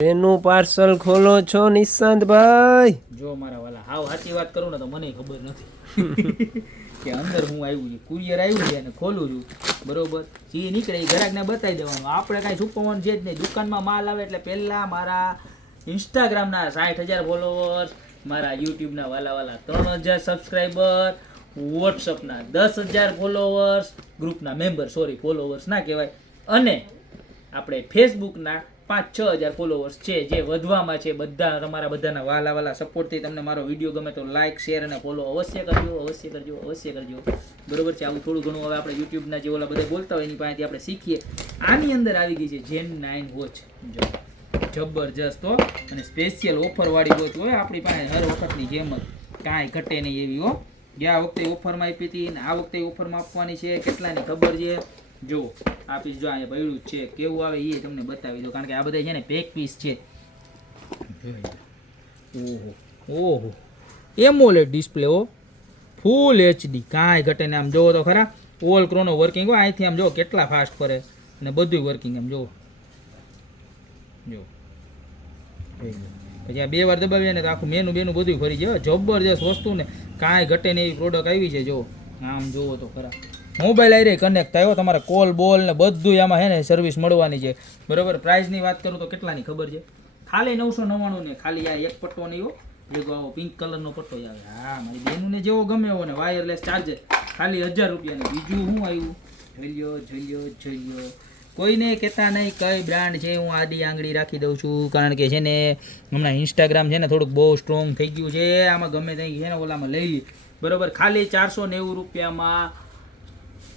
એનું પાર્સલ ખોલો છો નિશાંતભાઈ? જો મારા વાલા હાવ સાચી વાત કરું ને તો મને ખબર નથી કે અંદર હું આવ્યું છે. કુરિયર આવ્યું છે અને ખોલું છું, બરોબર. જે નીકળે એ ગ્રાહકને બતાવી દેવાનું. આપણે કાંઈ છુપાવવાનું છે જ નહીં. દુકાનમાં માલ આવે એટલે પહેલાં મારા ઇન્સ્ટાગ્રામના 60,000 ફોલોવર્સ, મારા યુટ્યુબના વાલા 3,000 સબસ્ક્રાઈબર, વોટ્સઅપના 10,000 ફોલોવર્સ, ગ્રુપના મેમ્બર, સોરી ફોલોવર્સ ના કહેવાય, અને આપણે ફેસબુકના 5-6,000 ફોલોવર્સ છે, જે વધવામાં છે. બધા તમારા બધાના વાલા સપોર્ટથી તમને મારો વિડીયો ગમે તો લાઇક, શેર અને ફોલો અવશ્ય કરજો. બરોબર છે. આવું થોડું ઘણું હવે આપણે યુટ્યુબના જે ઓલા બધા બોલતા હોય એની પાસેથી આપણે શીખીએ. આની અંદર આવી ગઈ છે જેન 9 વોચ, જો જબરજસ્ત હો, અને સ્પેશિયલ ઓફરવાળી વોચ હોય આપણી પાસે હર વખતની જેમ જ, કાંઈ ઘટે નહીં એવી હો. ગયા વખતે ઓફરમાં આપી હતી ને આ વખતે ઓફરમાં આપવાની છે. કેટલાની ખબર છે? જો આ પીસ જો અહીંયા પડ્યું છે, કેવું આવે એ તમને બતાવી દો, કારણ કે આ બધા છે ને પેક પીસ છે. ઓહો એમોલેડ ડિસ્પ્લે હો, ફૂલ HD, કાંઈ ઘટે ને. આમ જોવો તો ખરા, ઓલ ક્રોનો વર્કિંગ હોય. અહીંથી આમ જો કેટલા ફાસ્ટ ફરે અને બધું વર્કિંગ. આમ જો પછી આ 2 વાર દબાવીએ ને તો આખું મેનુ બધું ફરી જાય. જબરજસ્ત વસ્તુ ને, કાંઈ ઘટે ને એવી પ્રોડક્ટ આવી છે. જો આમ જોવો તો ખરા, મોબાઈલ આઈ કનેક્ટ થયો, તમારે કોલ બોલ ને બધું આમાં હે ને સર્વિસ મળવાની છે, બરોબર. પ્રાઇસની વાત કરું તો કેટલાની ખબર છે? ખાલી 999 ને. ખાલી આ એક પટ્ટો નહીં હો, જેવો આવો પિંક કલરનો પટ્ટો આવે. હા, મારી બેનુને જેવો ગમે એવો ને વાયરલેસ ચાર્જર, ખાલી 1,000 રૂપિયાની. બીજું શું આવ્યું? જોઈ લ્યો. કોઈને કહેતા નહીં કઈ બ્રાન્ડ છે. હું આડી આંગળી રાખી દઉં છું, કારણ કે છે ને હમણાં ઇન્સ્ટાગ્રામ છે ને થોડુંક બહુ સ્ટ્રોંગ થઈ ગયું છે. આમાં ગમે ત્યાં છે ને ઓલામાં લઈ લે, બરોબર. ખાલી 490 રૂપિયામાં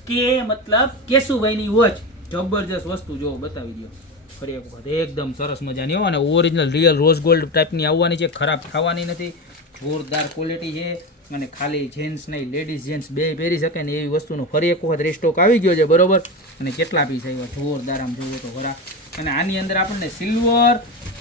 કે મતલબ કેશુભાઈની વોચ, જબરજસ્ત વસ્તુ. જો બતાવી દો ફરી એક વખત, એકદમ સરસ મજાની હો, અને ઓરિજિનલ રિયલ રોઝ ગોલ્ડ ટાઈપની આવવાની છે, ખરાબ થવાની નથી, જોરદાર ક્વોલિટી છે. અને ખાલી જેન્ટ્સ નહીં, લેડીઝ જેન્ટ્સ બે પહેરી શકે ને એવી વસ્તુનો ફરી એક વખત રીસ્ટોક આવી ગયો છે, બરોબર. અને કેટલા પીસ આવ્યા, જોરદાર. આમ જોવો તો ખરા. અને આની અંદર આપણને સિલ્વર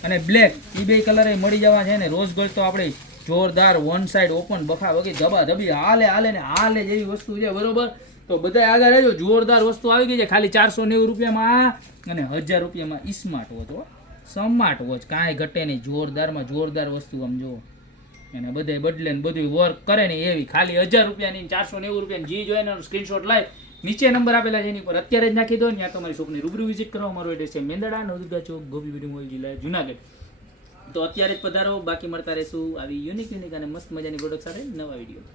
અને બ્લેક એ બે કલર મળી જવા છે. ને રોઝ ગોલ્ડ તો આપણે જોરદાર વન સાઈડ ઓપન બખા વગી ધબા ધબી હાલે જેવી વસ્તુ છે, બરોબર. તો બધા આગળ રહેજો, જોરદાર વસ્તુ આવી ગઈ છે. ખાલી 490 રૂપિયામાં અને 1,000 રૂપિયામાં સ્માર્ટ વોચ હો, સ્માર્ટ વોચ, કાંઈ ઘટે નહીં. જોરદારમાં જોરદાર વસ્તુ. આમ જુઓ, એને બધે બદલે ને બધું વર્ક કરે ને એવી. ખાલી 1,000 રૂપિયાની 490 રૂપિયાની. જી જોઈએ એનો સ્ક્રીનશોટ લાવી, નીચે નંબર આપેલા છે એની પર અત્યારે જ નાખી દો ને. ત્યાં તમારી શોપની રૂબરૂ વિઝિટ કરવા. મારો એડ્રેસ છે મેંદડા, નવદુર્ગા ચોક, ગોપી વેડિંગ મોલ, જિલ્લા જુનાગઢ. તો અત્યારે જ પધારો. બાકી મળતા રહેશું આવી યુનિક અને મસ્ત મજાની પ્રોડક્ટ સાથે નવા વિડીયો.